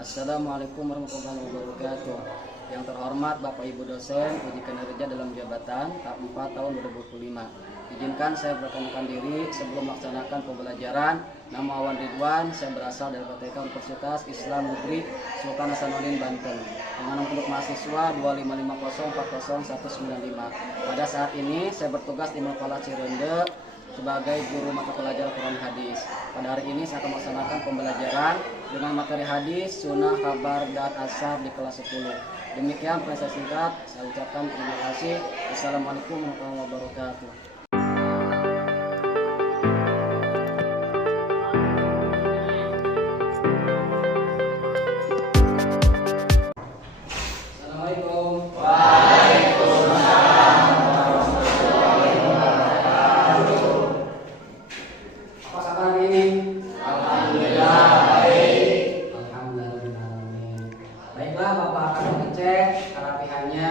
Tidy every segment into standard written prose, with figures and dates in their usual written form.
Assalamualaikum warahmatullahi wabarakatuh. Yang terhormat Bapak Ibu dosen uji kinerja dalam jabatan tahap 4 tahun 2025. Izinkan saya perkenalkan diri sebelum melaksanakan pembelajaran. Nama Awan Ridwan, saya berasal dari PTK Universitas Islam Negeri Sultan Hasanuddin Banten. Dengan untuk mahasiswa 255040195. Pada saat ini saya bertugas di Mapala Cirende sebagai guru mata pelajaran Quran Hadis. Pada hari ini saya akan melaksanakan pembelajaran dengan materi hadis, sunnah, kabar, dan asar di kelas 10. Demikian proses singkat, saya ucapkan terima kasih. Assalamualaikum warahmatullahi wabarakatuh. Assalamualaikum. Baiklah, Bapak akan mengecek kerapihannya.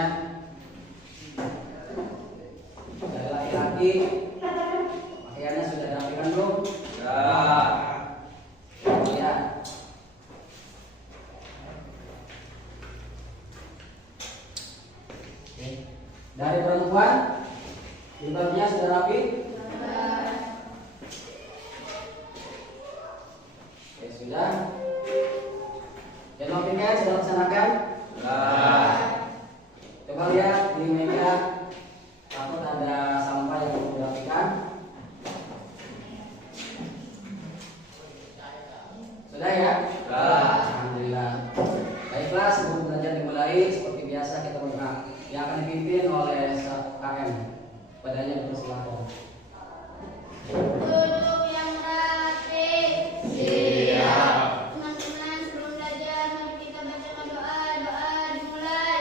Dari laki-laki, pakaiannya sudah dirapikan belum? Sudah. Ya. Oke. Dari perempuan, jilbabnya sudah rapi? Oke, sudah. Jangan pikir sudah laksanakan? Sudah. Coba lihat di meja, takut ada sampah yang perlu dirapikan. Sudah ya? Sudah. Alhamdulillah. Baiklah, sebelum belajar dimulai, seperti biasa kita berdoa yang akan dipimpin oleh satu KM. Padanya bersilakan. Duduk yang rapi. Siap. Teman-teman, sebelum belajar mari kita bacakan doa. Doa dimulai.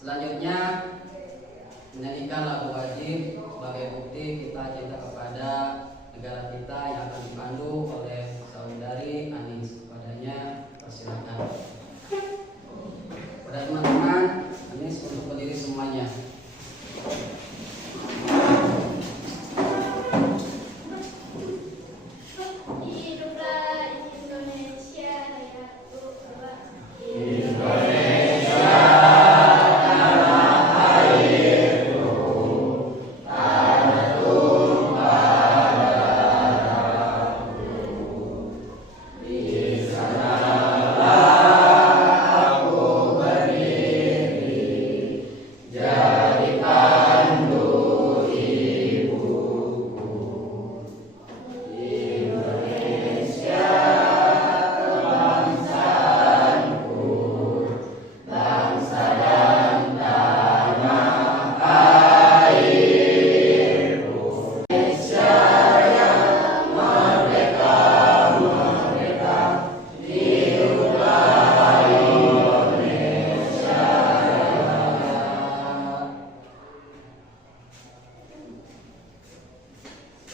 Selanjutnya, menyanyikan lagu wajib sebagai bukti kita cinta kepada negara kita yang akan dipandu oleh saudari Anis. Kepadanya persilakan. Pada teman-teman, Anis untuk berdiri semuanya. Hiduplah Indonesia Raya.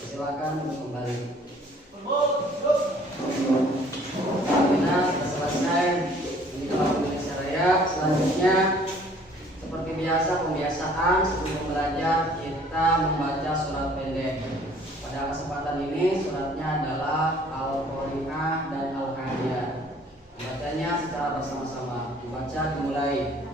Silakan untuk kembali. Kita sudah selesai menjelang Indonesia Raya. Selanjutnya, seperti biasa pembiasaan sebelum belajar kita membaca surat pendek. Pada kesempatan ini suratnya adalah Al-Qari'ah dan Al-Adiyat. Membacanya secara bersama-sama. Dibaca dimulai.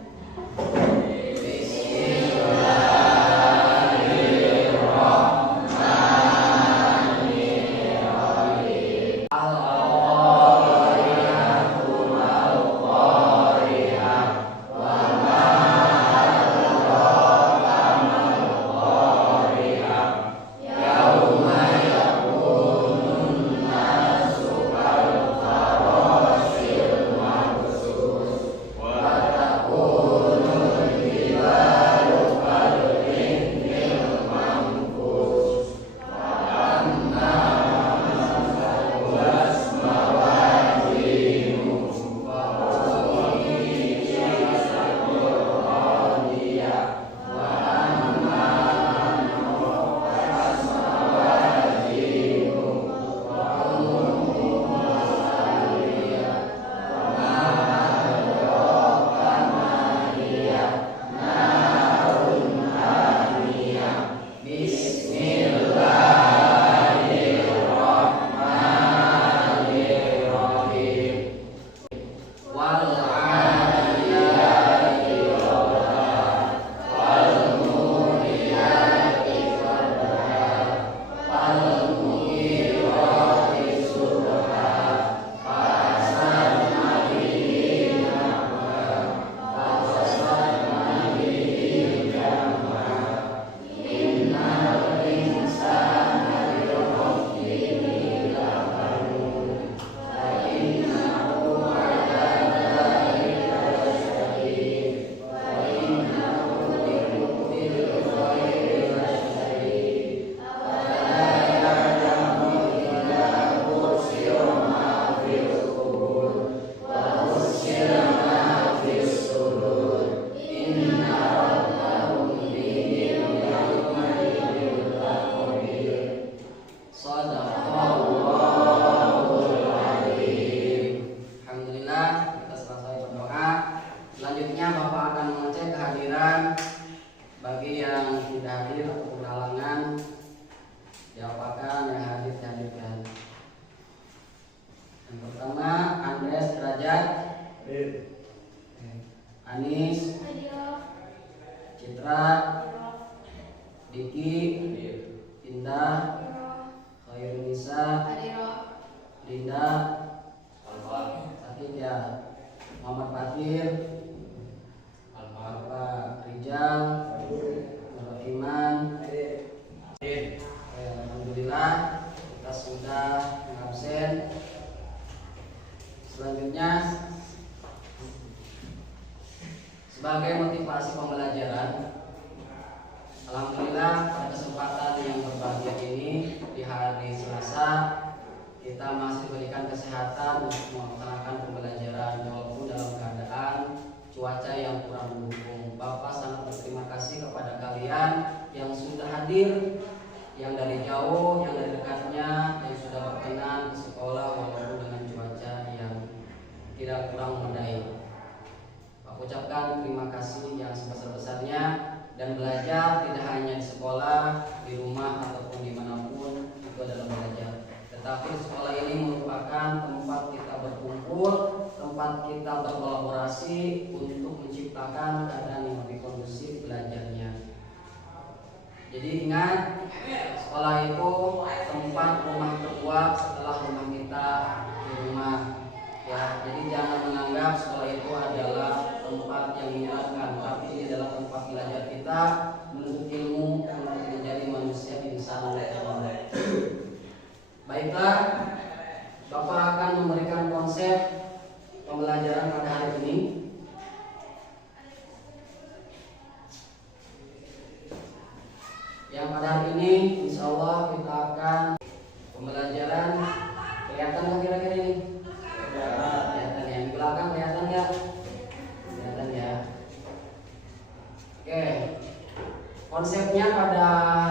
Anis, Hadir. Citra, Diki, Indah, Khairunisa, Linda, sakit ya. Muhammad Fatir, Bapak Rijal, Bapak Iman. Alhamdulillah kita sudah mengabsen. Selanjutnya sebagai motivasi pembelajaran, alhamdulillah pada kesempatan yang berbahagia ini di hari Selasa kita masih diberikan kesehatan untuk melaksanakan pembelajaran walaupun dalam keadaan cuaca yang kurang mendukung. Bapak sangat berterima kasih kepada kalian yang sudah hadir, yang dari jauh, yang dari dekatnya, yang sudah berkenan ke sekolah walaupun dengan cuaca yang tidak kurang memadai. Aku ucapkan terima kasih yang sebesar-besarnya, dan belajar tidak hanya di sekolah, di rumah ataupun dimanapun itu adalah belajar. Tetapi sekolah ini merupakan tempat kita berkumpul, tempat kita berkolaborasi untuk menciptakan keadaan yang lebih kondusif belajarnya. Jadi ingat, sekolah itu tempat rumah kedua setelah rumah kita di rumah. Ya, jadi jangan menganggap sekolah itu adalah tempat yang menyenangkan, tapi ini adalah tempat belajar kita menuntut ilmu untuk menjadi manusia insan. Baiklah, Bapak akan memberikan konsep pembelajaran pada hari ini. Yang pada hari ini, insya Allah kita akan pembelajaran. Kelihatan nggak kira-kira ini? Kelihatan ya. Di belakang kelihatan nggak? Kelihatan ya. Oke. Konsepnya pada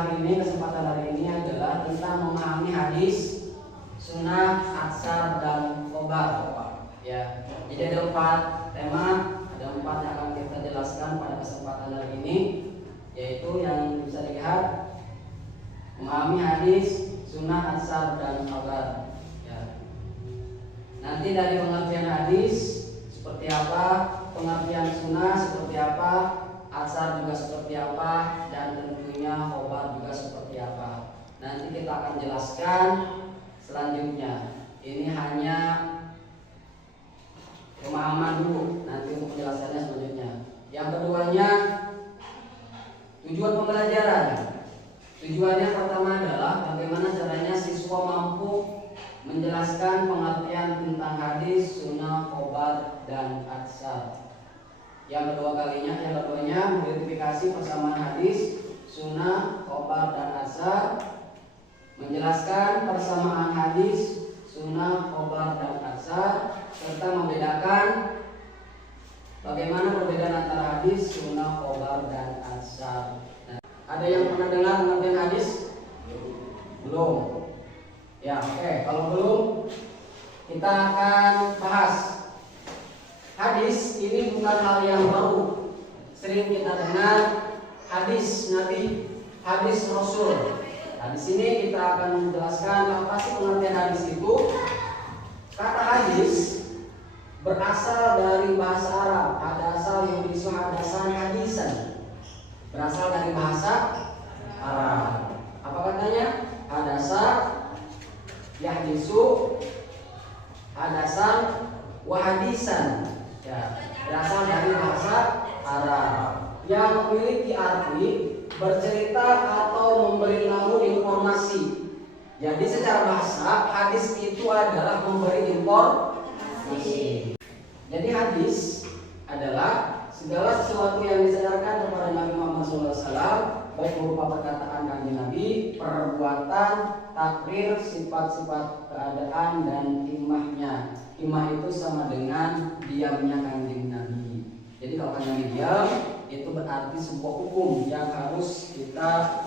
hari ini, kesempatan hari ini adalah tentang memahami hadis, sunnah, atsar, dan khobar. Ya. Jadi ada 4 tema, ada 4 yang akan kita jelaskan pada kesempatan hari ini, yaitu yang bisa dilihat memahami hadis, sunnah, atsar, dan khobar. Ya. Nanti dari pengertian hadis seperti apa, pengertian sunnah seperti apa, atsar juga seperti apa, dan tentunya khobar juga seperti apa. Nanti kita akan jelaskan selanjutnya. Ini hanya pemahaman dulu, nanti untuk penjelasannya selanjutnya. Yang keduanya, tujuan pembelajaran. Tujuannya pertama adalah bagaimana caranya siswa mampu menjelaskan pengertian tentang hadis, sunnah, khobar, dan atsar. Yang keduanya mengidentifikasi persamaan hadis, sunnah, khobar, dan atsar, menjelaskan persamaan hadis, sunnah, khobar, dan atsar, serta membedakan bagaimana perbedaan antara hadis, sunnah, khobar, dan atsar. Nah, ada yang pernah dengar pengertian hadis? Belum? Ya, oke. Kalau belum, kita akan bahas. Hadis ini bukan hal yang baru. Sering kita dengar hadis Nabi, hadis Rasul. Nah, di sini kita akan menjelaskan apa sih pengertian hadis itu. Kata hadis berasal dari bahasa Arab, hadasal yudisu hadasan hadisan. Berasal dari bahasa Arab. Apa katanya? Hadasa yahdisu hadasan wahadisan. Ya, berasal dari bahasa Arab yang memiliki arti bercerita atau memberitahu informasi. Jadi secara bahasa hadis itu adalah memberi informasi. Jadi hadis adalah segala sesuatu yang disadarkan kepada Nabi Muhammad SAW, baik berupa perkataan kanjeng Nabi, perbuatan, takrir, sifat-sifat keadaan, dan hikmahnya. Hikmah itu sama dengan diamnya kanjeng Nabi. Jadi kalau kanjeng Nabi diam, itu berarti sebuah hukum yang harus kita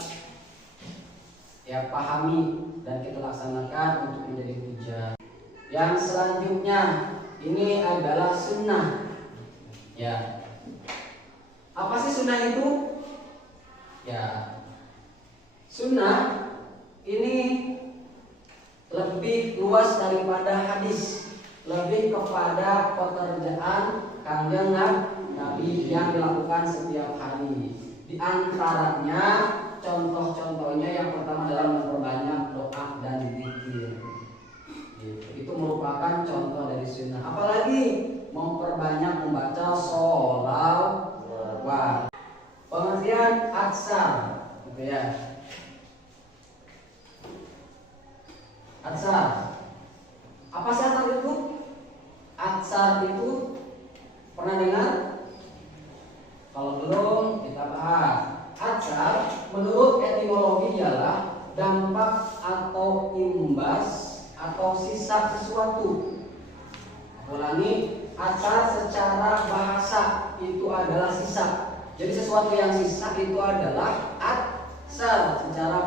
pahami dan kita laksanakan untuk menjadi hujah. Yang selanjutnya ini adalah sunnah. Ya, apa sih sunnah itu? Ya, sunnah ini lebih luas daripada hadis. lebih kepada pekerjaan kanjeng Nabi yang dilakukan setiap hari. Di antaranya contoh-contohnya yang pertama adalah memperbanyak doa dan zikir. Itu merupakan contoh dari sunnah. Apalagi memperbanyak membaca sholawat. Pengertian aksar, gitu ya. Aksar. Apa sih aksar itu? Aksar itu pernah dengar? Kalau belum, kita bahas. Aksar menurut etimologi ialah dampak atau imbas atau sisa sesuatu. Ulangi, aksar secara bahasa itu adalah sisa. Jadi sesuatu yang sisa itu adalah aksar secara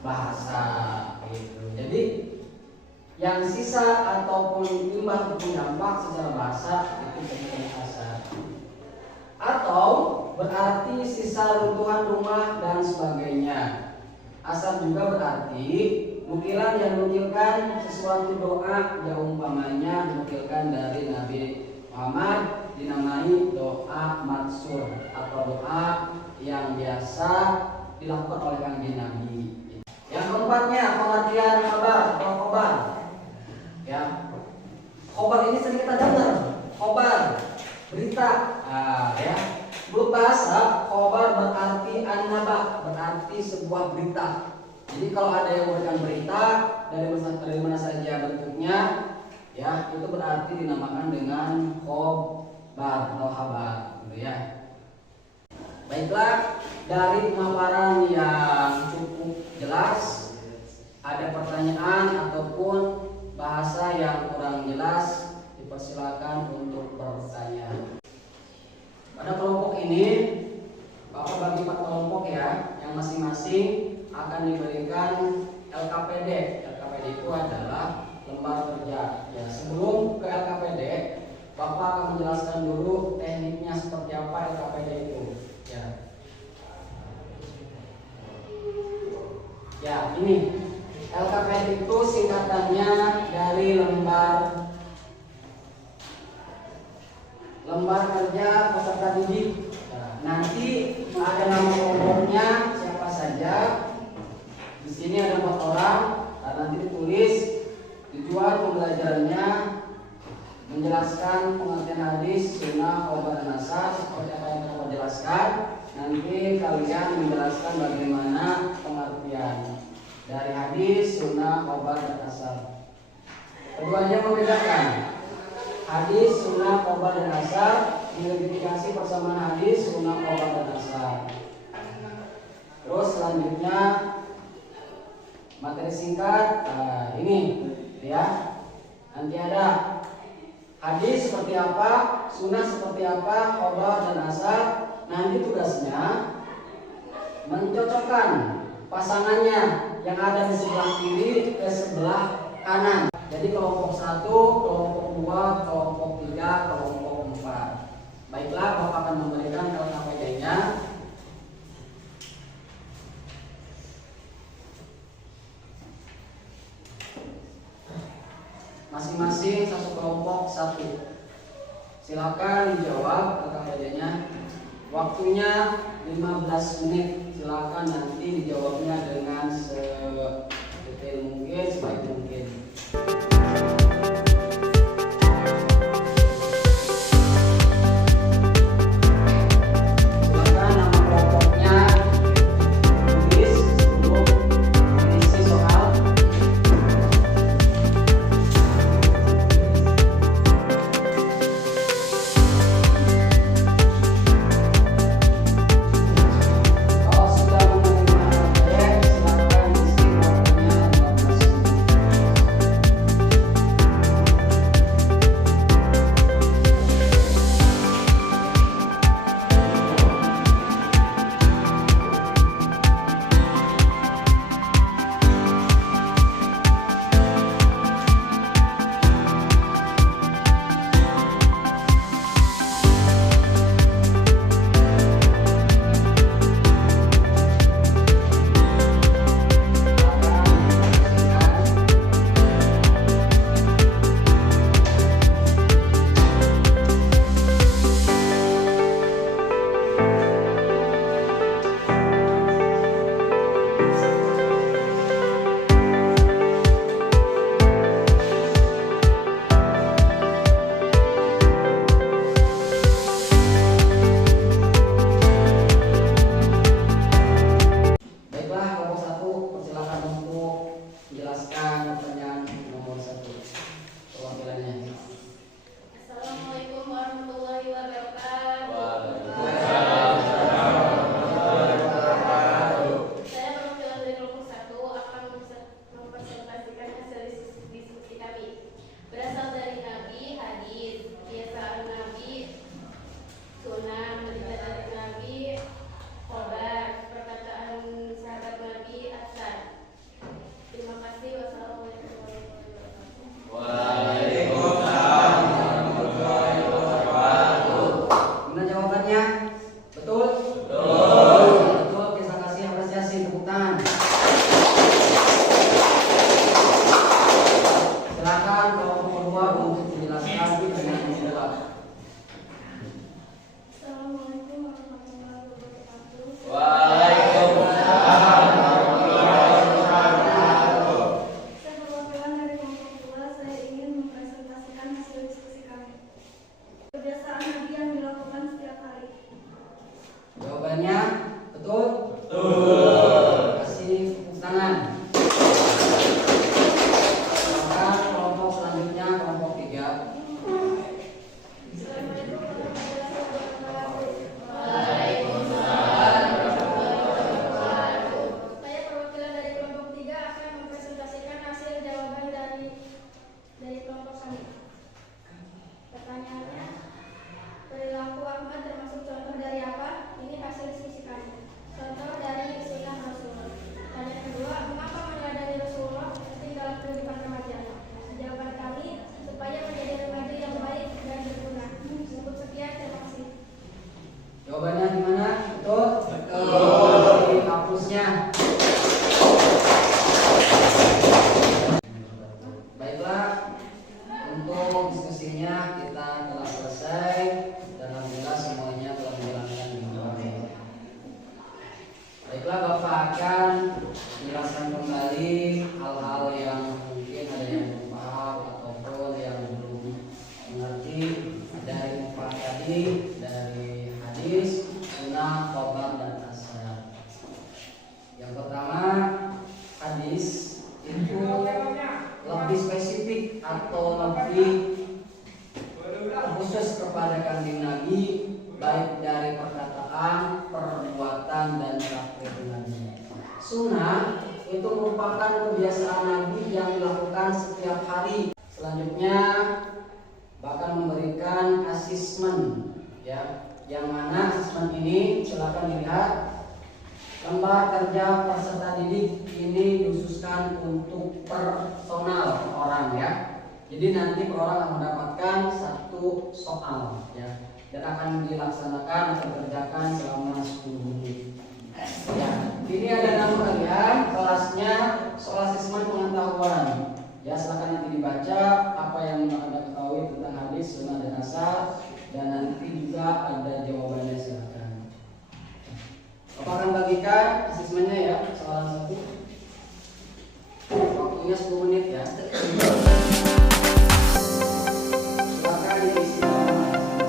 bahasa. Gitu. Jadi yang sisa ataupun imbas ataupun dampak secara bahasa itu disebut aksar. Atau berarti sisa runtuhan rumah dan sebagainya. Asar juga berarti nukilan yang menukilkan sesuatu doa yang umpamanya dinukilkan dari Nabi Muhammad dinamai doa mansur atau doa yang biasa dilakukan oleh kanjeng Nabi. Yang keempatnya pengertian khabar atau khobar. Ya, khobar ini sering kita dengar. Khobar berita. Ya. Menurut bahasa, khobar berarti an-naba, berarti sebuah berita. Jadi kalau ada yang memberikan berita dari mana saja bentuknya, ya itu berarti dinamakan dengan khobar atau khabar, gitu ya. Baiklah, dari pemaparan yang cukup jelas, ada pertanyaan ataupun bahasa yang kurang jelas, dipersilakan untuk bertanya. Pada kelompok ini, Bapak bagi 4 kelompok ya, yang masing-masing akan diberikan LKPD. LKPD itu adalah lembar kerja. Ya, sebelum ke LKPD, Bapak akan menjelaskan dulu tekniknya seperti apa LKPD itu. Ya, ya ini LKPD itu singkatannya dari lembar kerja peserta didik. Nanti ada nama kelompoknya siapa saja. Di sini ada 4 orang. Dan nanti ditulis tujuan pembelajarannya menjelaskan pengertian hadis, sunnah, khobar dan asar seperti apa yang telah jelaskan. Nanti kalian menjelaskan bagaimana pengertian dari hadis, sunnah, khobar dan asar. Keduanya membedakan. Hadis, sunnah, khobar dan asar mengidentifikasi persamaan hadis, sunnah, khobar dan asar. Terus selanjutnya materi singkat, ini ya. Nanti ada hadis seperti apa, sunnah seperti apa, khobar dan asar. Nanti tugasnya mencocokkan pasangannya yang ada di sebelah kiri ke sebelah kanan. Jadi kelompok 1, kelompok 2, kelompok 3, kelompok 4. Baiklah, Bapak akan memberikan LKPD-nya. Masing-masing satu kelompok 1. Silakan dijawab LKPD-nya. Waktunya 15 menit. Silakan nanti dijawabnya dengan sedetail mungkin, sebaik mungkin. Silakan dengan berdoa. Assalamualaikum warahmatullahi wabarakatuh. Waalaikumsalam warahmatullahi wabarakatuh. Saya perwakilan dari kelompok 2, saya ingin mempresentasikan hasil diskusi kami. Kebiasaan Nabi yang dilakukan setiap hari. Jawabannya betul? Betul. Kasih tepuk tangan. Maka kelompok selanjutnya kelompok 3. Assalamualaikum warahmatullahi wabarakatuh. Saya perwakilan dari kelompok 3 akan mempresentasikan hasil jawaban dari kelompok kami. Pertanyaannya, perilaku Ahmad termasuk contoh dari apa? Ini hasil diskusi kami. Contoh dari sunnah Rasul. Pertanyaan kedua, mengapa meneladani Rasulullah penting dalam kehidupan remaja? Jawaban kami, supaya menjadi remaja yang baik dan berguna. Cukup sekian, terima kasih. Jawabannya gimana? Betul? Betul. Ini hapusnya. Baiklah, untuk diskusinya kita telah selesai dan alhamdulillah semuanya telah menjalankan dengan baik. Baiklah, Bapak akan menjelaskan kembali hal-hal yang mungkin ada yang belum paham ataupun yang belum mengerti dari empat tadi, dari hadis, sunnah, khobar, dan asar. Yang pertama, hadis itu lebih spesifik atau lebih khusus kepada kanjeng Nabi, baik dari perkataan, perbuatan, dan praktekannya. Sunnah itu merupakan kebiasaan Nabi yang dilakukan setiap hari. Selanjutnya bahkan memberikan asesmen, ya, yang mana asesmen ini silakan dilihat. Lembar kerja peserta didik ini dikhususkan untuk personal orang, ya. Jadi nanti per orang akan mendapatkan 1 soal, ya, dan akan dilaksanakan atau dikerjakan selama 10 menit. Ya, ini ada nama kalian, kelasnya soal asesmen pengetahuan. Ya, silakan nanti dibaca apa yang Anda ketahui tentang hadis, sunnah, dan asar, dan nanti juga ada jawabannya, silakan. Bapak akan bagikan asesmennya, ya, soal 1. Waktunya 10 menit, ya. Silakan diisi nama asesmennya.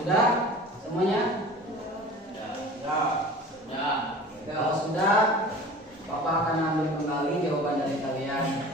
Sudah semuanya? Kalau sudah, Bapak akan ambil kembali jawaban dari kalian.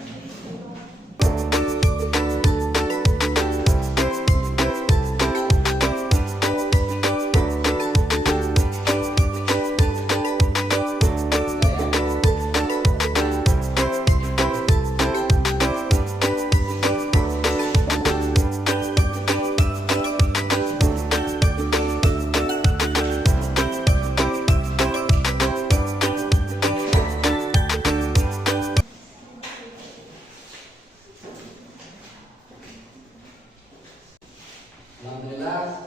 Alhamdulillah,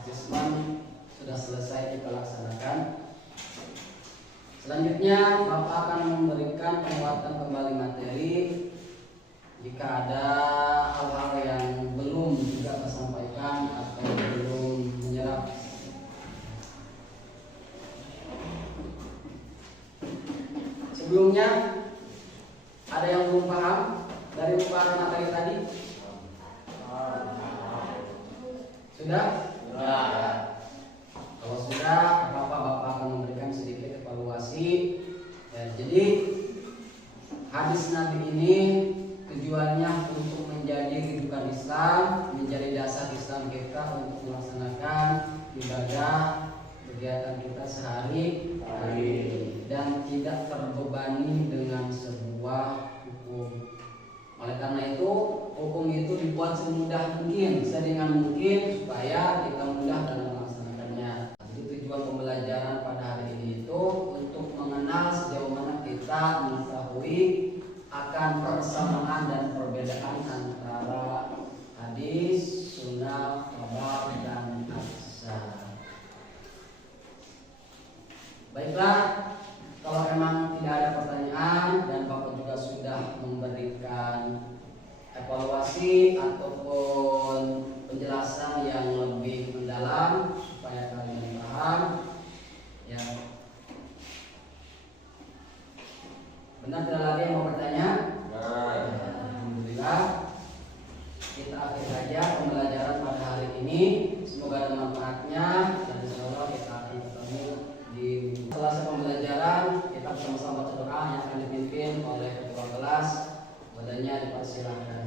asesmen sudah selesai kita laksanakan. Selanjutnya Bapak akan memberikan penguatan kembali materi. Jika ada hal-hal yang belum Sebelumnya ada yang belum paham dari pembahasan materi tadi? Sudah? Sudah. Kalau sudah, Bapak akan memberikan sedikit evaluasi. Ya, jadi hadis Nabi ini tujuannya untuk menjadi rujukan Islam, menjadi dasar Islam kita untuk melaksanakan ibadah kegiatan kita sehari-hari dan tidak terbebani dengan sebuah hukum. Oleh karena itu, hukum itu dibuat semudah mungkin, sedingan mungkin supaya kita mudah dalam melaksanakannya. Jadi tujuan pembelajaran pada hari ini itu untuk mengenal sejauh mana kita mengetahui akan persamaan dan perbedaan antara hadis, sunnah, khabar, dan asar. Baiklah, kalau memang tidak ada pertanyaan dan Bapak juga sudah memberikan evaluasi ataupun penjelasan yang lebih mendalam supaya kalian paham, ya. Benar tidak lagi yang mau bertanya? Alhamdulillah. Kita akhir saja pembelajaran pada hari ini. Semoga ada manfaatnya dan insyaallah kita akan ketemu di selesai pembelajaran. Kita bersama-sama baca doa yang akan dipimpin oleh ketua kelas. Wadahnya dipersilahkan.